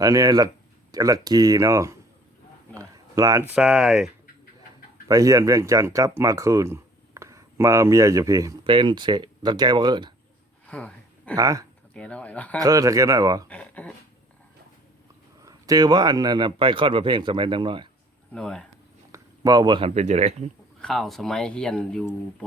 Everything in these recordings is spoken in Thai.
อันนี้ลักกีเนาะหลานชายไปเฮียนเวียงจันทน์กลับมาคืนมาเอาเมียอยู่พี่เป็นเสะตะแกบ่เกิดฮะ แกน้อยวะ เคยตะแกน้อยบ่เจอว่าอันนั้นน่ะไปคลอดประเพลงสมัยน้อย หน่อย บ่บ่หันเป็นจังได๋ ข้าวสมัยเฮียนอยู่ป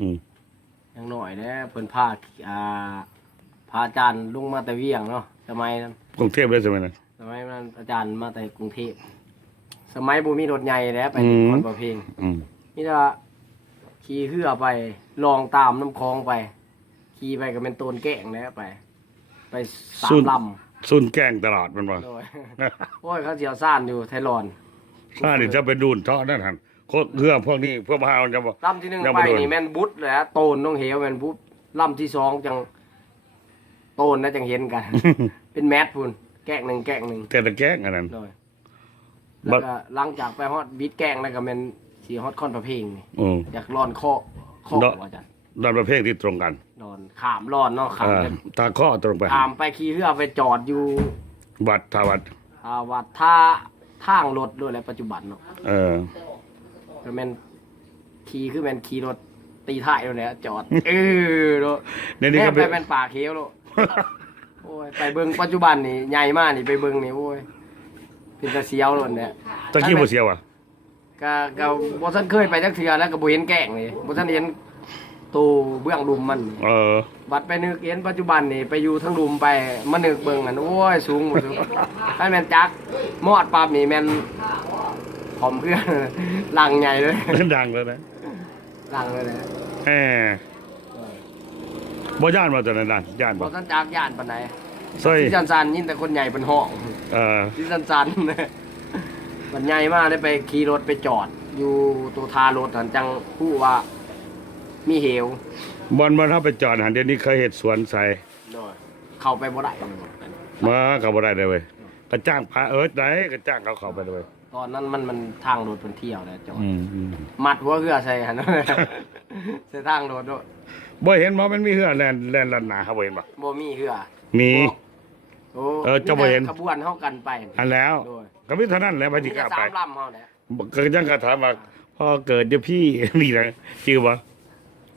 อืม .4 ยังหน่อยนะเพิ่นพาพาอาจารย์ลุงมาแต่เวียงเนาะสมัยนั้น กรุงเทพเลยสมัยนั้น สมัยนั้นอาจารย์มาแต่กรุงเทพสมัยบ่มีรถใหญ่แล้วไป อืม คนประเพง อืม มีแต่ขี่เรือไปลองตามน้ำคลองไปขี่ไปก็เป็นโตนแก่งแล้วไปสามลำ ซุนแกล้งตลอดมันบ่ โดย โอ้ยเขาเสียวซ่านอยู่ไทยรอน ถ้านี่จะไปดูนเทาะนั่นหั่นเรื่องพวกนี้พวกพาจะบ่ ลำที่หนึ่ง ยัง ไป บ่โดน นี่แม่นบุตรเลยฮะโตนต้องเหวแม่นบุตรลำที่สองจังโตนนะจังเห็นกัน เป็นแมทพุ่นแกล้งหนึ่ง แต่ตะแกล้งอันนั้น โดย บั แล้ว ด ก็หลังจากไปฮอดบิดแกล้งแล้วก็แม่นสีฮอดคอนประเพงนี่ อืม อยากร้อนข้อ เนาะ ว่าจัน ดอนประเภทที่ตรงกัน ร้อนขามร้อนเนาะขามกัน ตาข้อตรงไป ขามไปขี่เรือไปจอดอยู่ วัดทาวัด วัดท่าทางรถด้วยแหละปัจจุบันเนาะ เออ ก็แม่นขี่คือแม่นขี่รถตีท้ายด้วยแหละจอด โล ในนี้ แม่ ก็ ไป เป็น แม่นป่าเขียวโล โอ้ยไปเบิ่งปัจจุบันนี่ใหญ่มากนี่ไปเบิ่งนี่โอ้ยเป็นตาเสียวโลดเนี่ย ตะกี้บ่เสียวอ่ะ ก็บ่ทันเคยไปจักเทื่อแล้วก็บ่เห็นแกล้งนี่บ่ทันเห็นตู้เบื้องลุมมันนี่ เออ บัดไปนึกเห็นปัจจุบันนี่ไปอยู่ทั้งลุมไปมานึกเบิ่งอันโอ้ยสูงบ่สูง ถ้าแม่นจักมอดปั๊บนี่แม่นผอมเพื่อน หลังใหญ่เลย ดังแล้วนะ หลังเลยนะ แหมบ่ย่านบ่ตอนนั้นน่ะย่านบ่ บ่ทันจักย่านปานใด ซอย ที่สันๆยินแต่คนใหญ่เป็นห้อง เออ ที่สันๆ มันใหญ่มากได้ไปขี่รถไปจอด อยู่ตัวทารถหันจังผู้ว่ามีเหว บอลมันเฮาไปจอดหันเดี๋ยวนี้เคยเฮ็ดสวนใส่ เข้าไปบ่ได้ มาก็บ่ได้เลยเว้ยก็จ้างพาได้ก็จ้างเขาเข้าไปเลยเว้ย ตอนนั้นมันทางรถเป็นเที่ยวแล้วจอด อืม มัดหัวเรือใส่หัน ใส่ทางรถด้วย บ่เห็นบ่มันมีเหือแล่นลัดหน้าเขาบ่เห็นบ่ บ่มีเรือ มี โอ้ เจ้าบ่เห็น ขบวนเฮากันไป อันแล้ว โดย ก็มีเท่านั้นแหละบ่สิ มี ก แต่ ล้า สา ไป มลำเฮาแหละ ก็ยังก็ถามว่าพ่อเกิดเดี๋ยวพี่ นี่นะชื่อบ่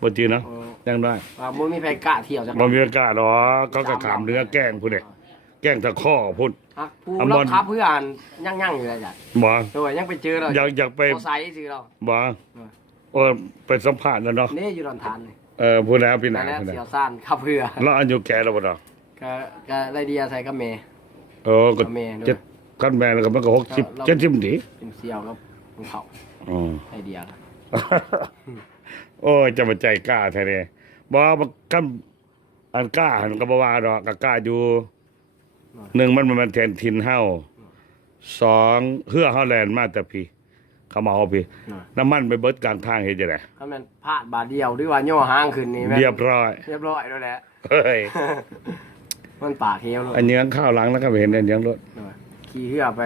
บ่ชื่อเนาะ โอ้ ยังได้ ว่าบ่มีไผกล้าเที่ยวจัก บ่มีกล้าหรอกเขาก็ขามเนื้อแกล้งพุ่นเด้แกล้งตะข้อพุ่น ฮักผู้ อัน เรา บอล ขับเพื่อนยั่งๆอยู่เลยจ้ะ บ่ โดยยังไปเจอเรา อยากไป โอไซส์สิเรา บ่โอ้ไปสัมภาษณ์แล้วเนาะ นี่อยู่ดอนทานนี่ พูดแล้วพี่ นั่ นาน แหละ พุ่น เสีย น่ะ วซ่านขับเรือ แล้วอายุแก่แล้วบ่เนาะ ก็ไรเดียใส่กับเมย์ ก็ กับเมย์ด้วย เจ็ดกันแม่แล้วก็มันก็60 70ดิ เป็นเซียวกับภูเขา อ๋อ ไอเดียครับ โอ้ยจะมาใจกล้าแท้เด้บ่กันอันกล้าหันก็บ่ว่าดอกก็กล้าอยู่หนึ่งมันแทนถิ่นเฮาสองเฮือเฮาแลนด์มาแต่พี่เขามาเอาพี่น้ำมันไปเบิดกลางทางเฮ็ดจังได๋ ถ้ามันพลาดบาทเดียวหรือว่าย่อห้างขึ้นนี่แม่น เรียบร้อย เรียบร้อยแล้วแหละ เฮ้ย มันปากเฮียวเลย อันยังข้าวหลังแล้วก็ไปเห็นอันยังรถ ขี่เรือไป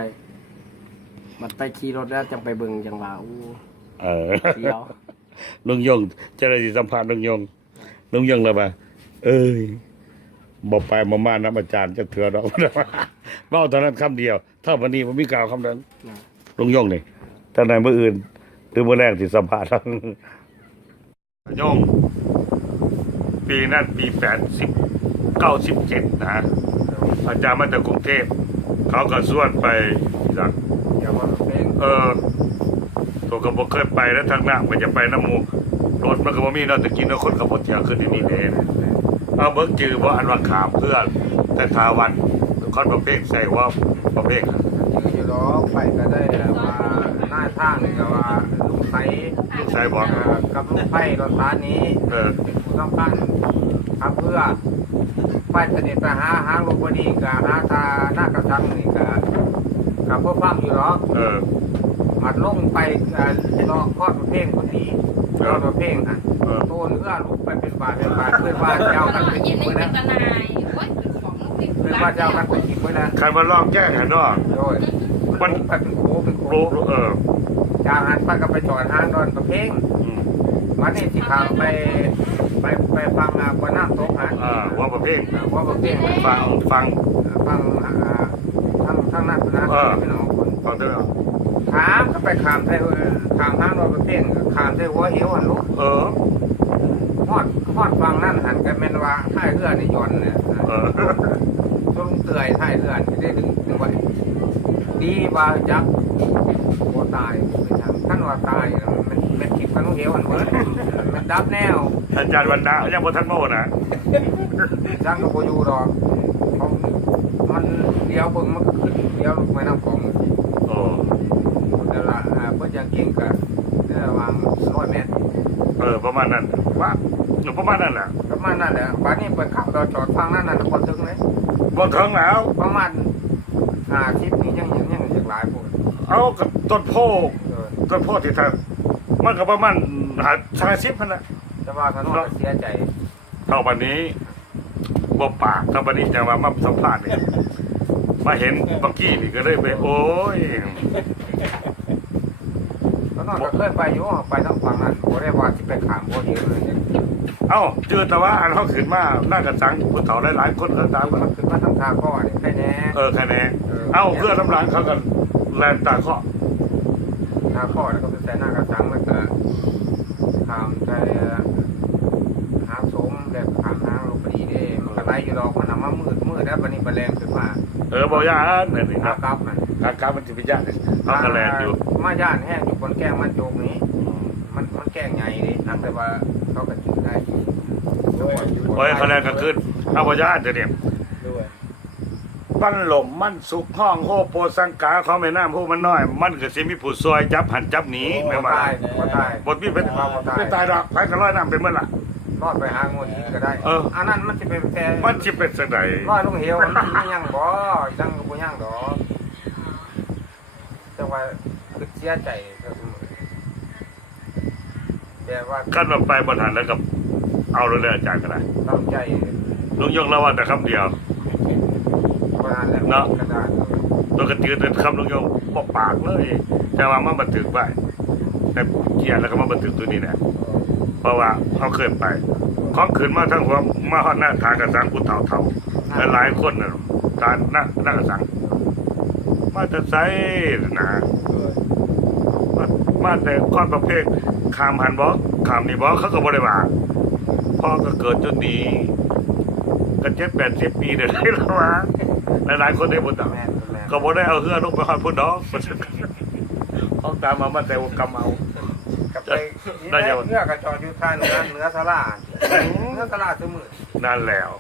มันไปขี่รถแล้วจะไปเบิ่งจังหวะอู้ เออ เที่ยว ลุงยงจะได้สิสัมภาษณ์ลุงยงแล้วว่าเอ้ยบ่ไปบ่มานํอาจารย์จักเทื่อดอก เว้าเท่านั้นคำเดียวถ้าวันนี้บ่มีกล่าวคำนั้นลุงยงนี่ถ้าไหนมื้ออื่นหรือมื้อแรกสิสัมภาษณ์ ยงปีนั้นปี80 97นะอาจารย์มาจากกรุงเทพเขาก็ส่วนไปจาก เดี๋ยวมันเป็น ตัวก็บ่เคยไปแล้วทางหน้ามันจะไปน้ำหมูรถมันก็บ่มีเนาะแต่กินแล้วคนก็บ่เที่ยวขึ้นที่นี่เด้เอาเบิ่งจือบ่อันว่าขามเพื่อนแต่ทาวันคอนประเภทใส่ว่าประเภท อยู่ล้อไปก็ได้ว่าหน้าทางนี่ก็ว่าลูกไผ่ ใส่บ่ กับลูกไผ่รถท้านนี้ เออ เป็นผู้ต้องการทำเพื่อไฟเสด็จไปหาลูกวันนี้ก็หาตาหน้ากระชังนี่ก็กับพวกฟังอยู่ล้อ เออ มัดลงไปล้อคอดประเพ่งคนนี้คอดประเพ่งอ่ะโตนเพื่อลูกไปเป็นบาทเพื่อว่าเจ้ากันไปกินไว้นะเพื่อว่าเจ้ากันไปกินไว้นะ ใครมาลองแก้งหั่นเนาะ โดยมันไปเป็นโคเป็นโค รู้จากหันไปก็ไปจอดห้างดอนประเพ่ง อืม มันนี่สิทางไปฟังบนน้ำตกหัน ว่าประเภท ว่าประเพ่ง ฟัง ฟัง นะไม่ออกคน ฟังได้ไหม ขามก็ไปขามไทยขามทางรถประเภทขามไทยหัวเหวหันลูก ฮอดฟังนั่นหันกันแม่นว่าท้ายเรือนี่ย้อนเนี่ยต้องเตื่อยท้ายเรือที่ได้ดึงไว้ดีว่าจักโคตายท่านว่าตายมันคิดกันต้องเหวหันเบิดมันดับแนว อาจารย์วันนายังบ่ทันโม่นะ จังก็บ่อยู่ดอกมันเดียวเบิ่งมันก็ขึ้นเดียวไม่น้ำของ โอ้ แต่ละเพิ่นยังเก่งกับได้วาง100 เมตร ประมาณนั้นว่าหนูประมาณนั้นแหละ ประมาณนั้นแหละบ้านนี้ไปขับเราจอดฟังนั่นน่ะบ่ถึงเลย บ่ถึงแล้ว ประมาณ50นี่ยังจากหลายพวก เอากับต้นโพที่ทางมันก็ประมาณ50นั่นแหละ แต่ว่าถนนก็เสียใจ เท่าวันนี้บ่ปากเท่าวันนี้จะมาสัมภาษณ์เนี่ยมาเห็นบางกี้นี่ก็เลยไปโอ้ย ถนนก็เคยไปอยู่ไปทางฝั่งนั้นบ่ได้ว่าสิไปขามบ่ดีเลย เอ้าเจอแต่ว่าอันเขาขึ้นมาน่ากระสังผู้เฒ่าหลายๆคนเขาตามกัน มันขึ้นมาทางทางพ่อนี่แค่แน่ แค่นี้เอ้าเพื่อนน้ำหลังเขากันแลนตาข้อ ทางพ่อแล้วก็ไปใส่หน้ากระสังแล้วก็ขามไปหาสมแล้วขามทางลงไปดีเด้มันก็ไล่อยู่ดอกมันนำมามืดแล้วบัดนี้แมลงขึ้นมา บ่ยานนั่นนี่ หา นะ กลับน่ะ อาการมันจะเป็นยากเขาก็แลนอยู่ มาย่านแห้งอยู่บนแก้งมันโจกนี้มันแก้งใหญ่ดินักแต่ว่าเขาก็จุดได้ โอ้ยเขาแลนก็ขึ้นเอาบ่ยานจะเนี่ย ด้วย ปั้นหลมมันสุกห้องโฮโปสังกาเขาแม่น้ำผู้มันน้อยมันก็สิมีผู้ซอยจับหันจับหนีแม่ว่า ตายบ่ตาย บทพี่เป็นตายดอกไปก็ร้อยน้ำเป็นเมื่อล่ะ รอดไปหางวดอีกก็ได้อันนั้นมันจะเป็นแต่ มันสิเป็นจังได๋ ร้อยลงเหวมันไม่ยังบ่ยังก็บ่ยังดอกแต่ว่าคือเสียใจก็คือแต่ว่า คันว่าไปบ่ทันแล้วก็เอาเลยอาจารย์ก็ได้ ตั้งใจ ลุงยงเล่าว่าแต่คำเดียว ประธานแล้วกระดาษ ตัวกระตือแต่คำลุงยงบ่ปากเลย แต่ว่ามันบันทึกไว้แต่เขียนแล้วก็มาบันทึกตัวนี้แหละเพราะว่าเขาเคยไปของขึ้นมาทั้งหัวมาฮอดหน้าทางกระสังผู้เฒ่าๆหลายคนน่ะทานหน้ากระสังมาแต่ไสนะมาแต่คอนประเภทขามหันบ่ขามนี่บ่เขาก็บ่ได้ว่าพ่อก็เกิดจนดีก็70-80 ปีเด้อแล้วว่าหลายๆคนได้บ่ตาม แม่แม่ ก็บ่ได้เอาเฮือลงไปฮอดพุ่นดอกเขาตามมาแต่ว่ากำเอา กับไปเนื้อกระจอดอยู่ท่าเนื้อสลาเนื้อสลาซื้อมือ นั่นแล้ว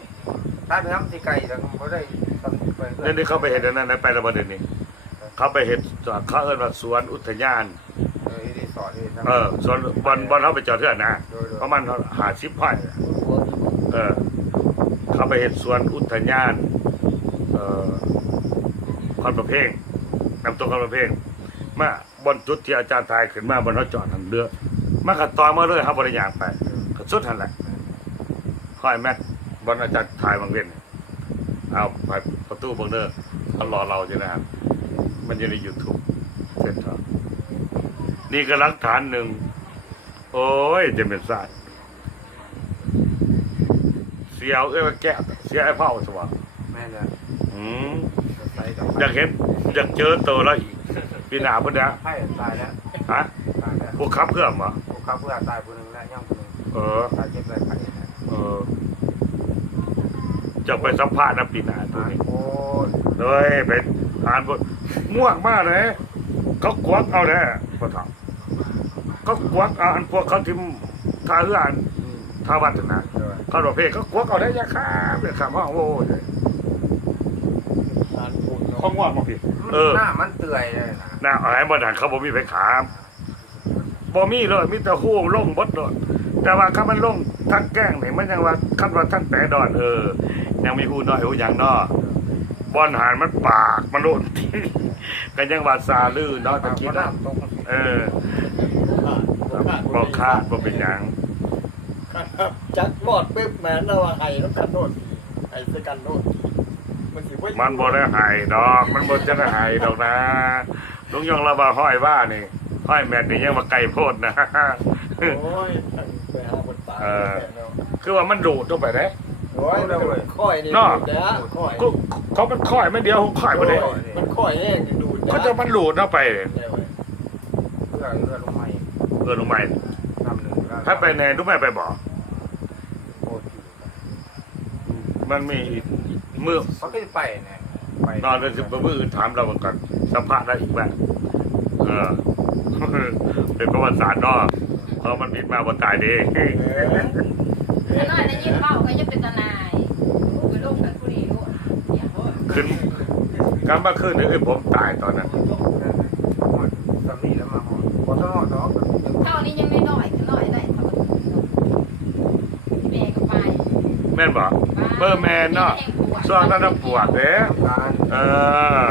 ถ้าเนื้อมันสิไก่แต่บ่ได้สำนึกไป เดี๋ยวนี้เขาไปเห็นอันนั้นนะไปแล้วบ่เดี๋ยวนี้เขาไปเห็นเขาเอิ้นว่าสวนอุทยาน รีสอร์ท สวนบอลเขาไปจอดเทื่อนะประมาณ50ไร่เขาไปเห็นสวนอุทยานคอนประเพงนำตัวคอนประเพงมาบนจุดที่อาจารย์ทายขึ้นมาบนเขาจอดทางเรือมาขัดต่อมาเลยครับบริยางไปก็สุดทันแหละค่อยแม็กบนอาจารย์ทายบางเว้นเอาไปประตูบางเด้อเขารอเราอยู่นะครับมันอยู่ใน YouTube เส้นทางนี่ก็หลักฐานหนึ่งโอ้ยจะเป็นศาสตร์เสียวแก้เสียไอ้เผาสว่าง แม่เนี่ย อยากเห็นอยากเจอตัวแล้วอีกปีหน้าพุ่นนะ ให้ตายแล้ว ฮะ ตายแล้ว พวกขับเพื่อมเหรอ ผู้ค้าเพื่อตายคนนึงแล้วย่างคนนึง ตายเจ็บเลยไป จะไปสัมภาษณ์นะปีหน้าตัวนี้ โอ้ย เลยไปอ่านบทม่วงมากเลยเขากวักเอาแน่พ่อทำเขากวักเอาอันพวกเขาทิมทาเรืออันทาวัดนะเขาบอกเพลงเขากวักเอาได้ยาฆ่าเป็นคำว่าโอ้ยข้องว่างมาพี่ หน้ามันเตื่อยเลยนะ น่าเอาให้บ่ดังเขาบ่มีไปขามบ่มีเลยมีแต่ฮู้ลงบดโดดแต่ว่าคันมันลงทั้งแกล้งนี่มันยังว่าคันว่าทั้งแปะดอนยังมีฮู้น้อยฮู้หยังเนาะบอนหานมันปากมันโลนก็ยังว่าซาลือเนาะตะกี้นะบ่คาดบ่เป็นหยัง จัดหมอดปึ๊บแม่นแล้วว่าไห้แล้วกันโดดไห้สกันโดดมันสิ มันบ่ได้หายดอกมันบ่จะได้หายดอกนะลุงยองระบาห้อยว่านี่ห้อยแม่นนี่ยังว่าไก่โพดนะ โอ้ยไปหาบนป่า คือว่ามันดูดลงไปเด้ โอ้ยค่อยนี่ดูดนะค่อย ก็เขามันค่อยไม่เดียวค่อยบ่ได้ มันค่อยแห้งดูด เขาจะมันหลุดเอาไป เรือลงใหม่ ลงใหม่ ทำหนึ่ง ถ้าไปแน่รู้ไหมไปบ่มันมีมือ เขาก็จะไปเนี่ยไป นอนกันสิบมืออื่นถามเราเหมือนกันสัมภาษณ์ได้อีกแบบเป็นประวัติศาสตร์เนาะเพราะมันพิษมาบนตายดี ถ้าน้อยได้ยินเป้าก็จะเป็นตาหนายไปลงกันผู้ดีด้วย ขึ้นกำมาขึ้นเอ้ยผมตายตอนนั้น สามีแล้วมาหอพอต้องหอดอก เท่านี้ยังไม่น้อยคือน้อยได้เท่าแม่ก็ไป แม่นบอกเบอร์แมนเนาะช่วงนั้นปวดเด้ การ เออ